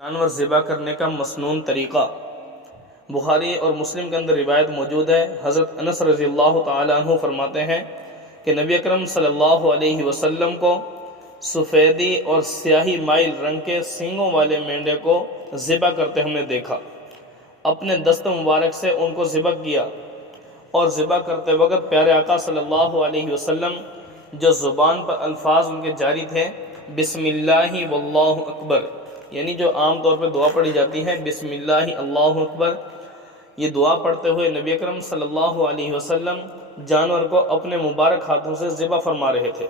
جانور ذبح کرنے کا مسنون طریقہ بخاری اور مسلم کے اندر روایت موجود ہے۔ حضرت انس رضی اللہ تعالیٰ عنہ فرماتے ہیں کہ نبی اکرم صلی اللہ علیہ وسلم کو سفیدی اور سیاہی مائل رنگ کے سینگوں والے مینڈے کو ذبح کرتے ہم نے دیکھا۔ اپنے دست مبارک سے ان کو ذبح کیا اور ذبح کرتے وقت پیارے آقا صلی اللہ علیہ وسلم جو زبان پر الفاظ ان کے جاری تھے، بسم اللہ واللہ اکبر، یعنی جو عام طور پہ دعا پڑھی جاتی ہے بسم اللہ اللہ اکبر، یہ دعا پڑھتے ہوئے نبی اکرم صلی اللہ علیہ وسلم جانور کو اپنے مبارک ہاتھوں سے ذبح فرما رہے تھے۔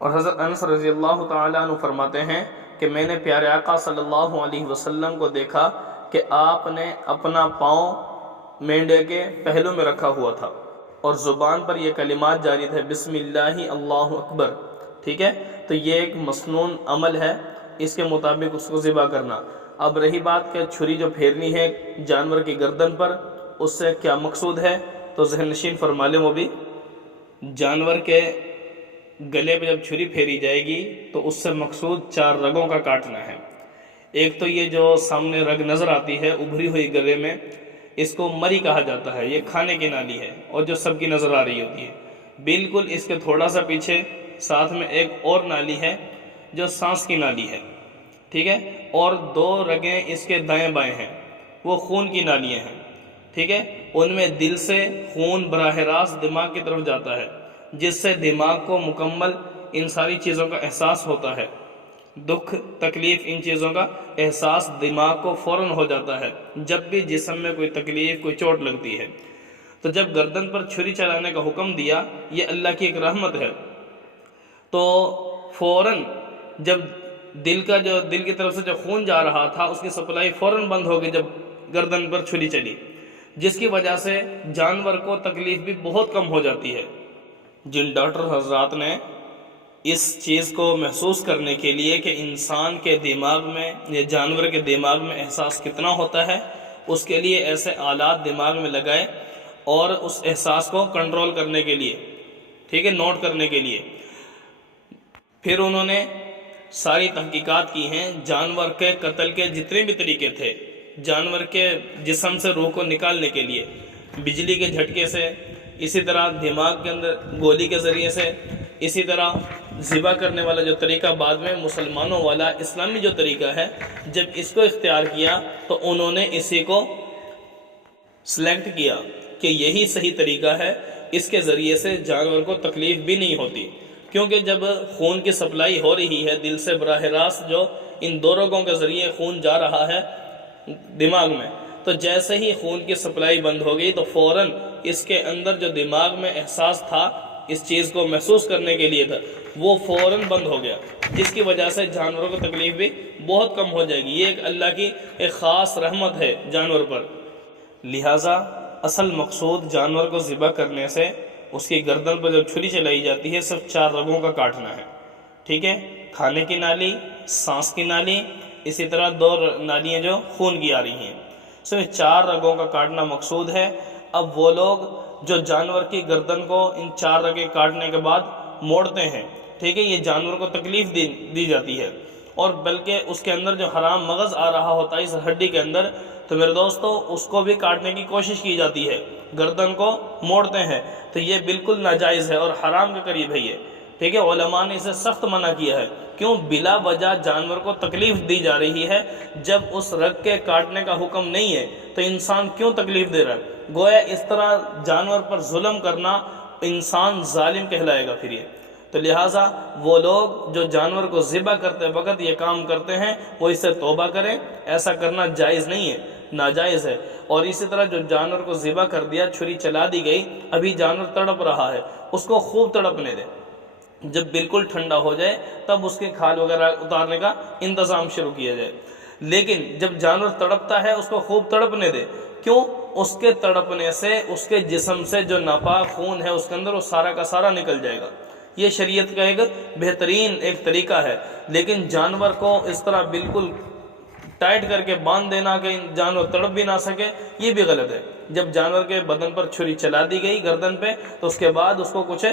اور حضرت انس رضی اللہ تعالیٰ عنہ فرماتے ہیں کہ میں نے پیارے آقا صلی اللہ علیہ وسلم کو دیکھا کہ آپ نے اپنا پاؤں مینڈے کے پہلو میں رکھا ہوا تھا اور زبان پر یہ کلمات جاری تھے، بسم اللہ اللہ اکبر۔ ٹھیک ہے، تو یہ ایک مسنون عمل ہے، اس کے مطابق اس کو ذبح کرنا۔ اب رہی بات کہ چھری جو پھیرنی ہے جانور کی گردن پر، اس سے کیا مقصود ہے، تو ذہن نشین فرما لیں وہ بھی۔ جانور کے گلے پہ جب چھری پھیری جائے گی تو اس سے مقصود 4 رگوں کا کاٹنا ہے۔ ایک تو یہ جو سامنے رگ نظر آتی ہے ابھری ہوئی گلے میں، اس کو مری کہا جاتا ہے، یہ کھانے کی نالی ہے اور جو سب کی نظر آ رہی ہوتی ہے۔ بالکل اس کے تھوڑا سا پیچھے ساتھ میں ایک اور نالی ہے جو سانس کی نالی ہے، ٹھیک ہے، اور 2 رگیں اس کے دائیں بائیں ہیں، وہ خون کی نالیاں ہیں، ٹھیک ہے۔ ان میں دل سے خون براہ راست دماغ کی طرف جاتا ہے، جس سے دماغ کو مکمل ان ساری چیزوں کا احساس ہوتا ہے، دکھ تکلیف ان چیزوں کا احساس دماغ کو فوراً ہو جاتا ہے جب بھی جسم میں کوئی تکلیف کوئی چوٹ لگتی ہے۔ تو جب گردن پر چھری چلانے کا حکم دیا، یہ اللہ کی ایک رحمت ہے، تو فوراً جب دل کی طرف سے جو خون جا رہا تھا اس کی سپلائی فوراً بند ہو گئی جب گردن پر چھری چلی، جس کی وجہ سے جانور کو تکلیف بھی بہت کم ہو جاتی ہے۔ جن ڈاکٹر حضرات نے اس چیز کو محسوس کرنے کے لیے کہ انسان کے دماغ میں یا جانور کے دماغ میں احساس کتنا ہوتا ہے، اس کے لیے ایسے آلات دماغ میں لگائے اور اس احساس کو کنٹرول کرنے کے لیے، ٹھیک ہے، نوٹ کرنے کے لیے پھر انہوں نے ساری تحقیقات کی ہیں۔ جانور کے قتل کے جتنے بھی طریقے تھے، جانور کے جسم سے روح کو نکالنے کے لیے بجلی کے جھٹکے سے، اسی طرح دماغ کے اندر گولی کے ذریعے سے، اسی طرح ذبح کرنے والا جو طریقہ بعد میں مسلمانوں والا اسلامی جو طریقہ ہے، جب اس کو اختیار کیا تو انہوں نے اسی کو سلیکٹ کیا کہ یہی صحیح طریقہ ہے، اس کے ذریعے سے جانور کو تکلیف بھی نہیں ہوتی، کیونکہ جب خون کی سپلائی ہو رہی ہے دل سے براہ راست، جو ان 2 رگوں کے ذریعے خون جا رہا ہے دماغ میں، تو جیسے ہی خون کی سپلائی بند ہو گئی تو فوراً اس کے اندر جو دماغ میں احساس تھا اس چیز کو محسوس کرنے کے لیے تھا، وہ فوراً بند ہو گیا، جس کی وجہ سے جانوروں کو تکلیف بھی بہت کم ہو جائے گی۔ یہ ایک اللہ کی ایک خاص رحمت ہے جانور پر۔ لہٰذا اصل مقصود جانور کو ذبح کرنے سے اس کی گردن پر جب چھری چلائی جاتی ہے صرف 4 رگوں کا کاٹنا ہے، ٹھیک ہے، کھانے کی نالی، سانس کی نالی، اسی طرح 2 نالیاں جو خون کی آ رہی ہیں، صرف 4 رگوں کا کاٹنا مقصود ہے۔ اب وہ لوگ جو جانور کی گردن کو ان 4 رگیں کاٹنے کے بعد موڑتے ہیں، ٹھیک ہے، یہ جانور کو تکلیف دی جاتی ہے، اور بلکہ اس کے اندر جو حرام مغز آ رہا ہوتا ہے اس ہڈی کے اندر، تو میرے دوستو اس کو بھی کاٹنے کی کوشش کی جاتی ہے، گردن کو موڑتے ہیں، تو یہ بالکل ناجائز ہے اور حرام کے قریب ہے یہ، ٹھیک ہے۔ علماء نے اسے سخت منع کیا ہے، کیوں؟ بلا وجہ جانور کو تکلیف دی جا رہی ہے، جب اس رگ کے کاٹنے کا حکم نہیں ہے تو انسان کیوں تکلیف دے رہا ہے؟ گویا اس طرح جانور پر ظلم کرنا انسان ظالم کہلائے گا پھر یہ۔ تو لہٰذا وہ لوگ جو جانور کو ذبح کرتے وقت یہ کام کرتے ہیں وہ اس سے توبہ کریں، ایسا کرنا جائز نہیں ہے، ناجائز ہے۔ اور اسی طرح جو جانور کو ذبح کر دیا، چھری چلا دی گئی، ابھی جانور تڑپ رہا ہے، اس کو خوب تڑپنے دیں، جب بالکل ٹھنڈا ہو جائے تب اس کی کھال وغیرہ اتارنے کا انتظام شروع کیا جائے۔ لیکن جب جانور تڑپتا ہے اس کو خوب تڑپنے دے، کیوں؟ اس کے تڑپنے سے اس کے جسم سے جو ناپاک خون ہے اس کے اندر وہ سارا کا سارا نکل جائے گا۔ یہ شریعت کا ایک بہترین ایک طریقہ ہے، لیکن جانور کو اس طرح بالکل ٹائٹ کر کے باندھ دینا کہ جانور تڑپ بھی نہ سکے، یہ بھی غلط ہے۔ جب جانور کے بدن پر چھری چلا دی گئی گردن پہ تو اس کے بعد اس کو کچھ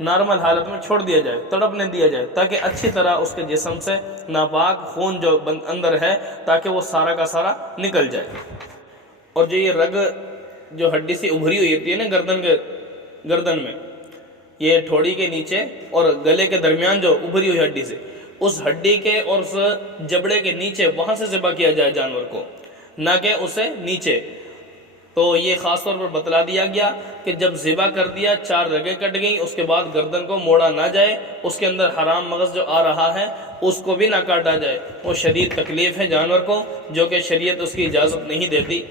نارمل حالت میں چھوڑ دیا جائے، تڑپنے دیا جائے، تاکہ اچھی طرح اس کے جسم سے ناپاک خون جو اندر ہے تاکہ وہ سارا کا سارا نکل جائے۔ اور جو یہ رگ جو ہڈی سے ابھری ہوئی ہوتی ہے نا گردن میں، یہ ٹھوڑی کے نیچے اور گلے کے درمیان جو ابھری ہوئی ہڈی سے، اس ہڈی کے اور اس جبڑے کے نیچے وہاں سے ذبح کیا جائے جانور کو، نہ کہ اسے نیچے۔ تو یہ خاص طور پر بتلا دیا گیا کہ جب ذبح کر دیا 4 رگیں کٹ گئیں، اس کے بعد گردن کو موڑا نہ جائے، اس کے اندر حرام مغز جو آ رہا ہے اس کو بھی نہ کاٹا جائے، وہ شدید تکلیف ہے جانور کو، جو کہ شریعت اس کی اجازت نہیں دیتی۔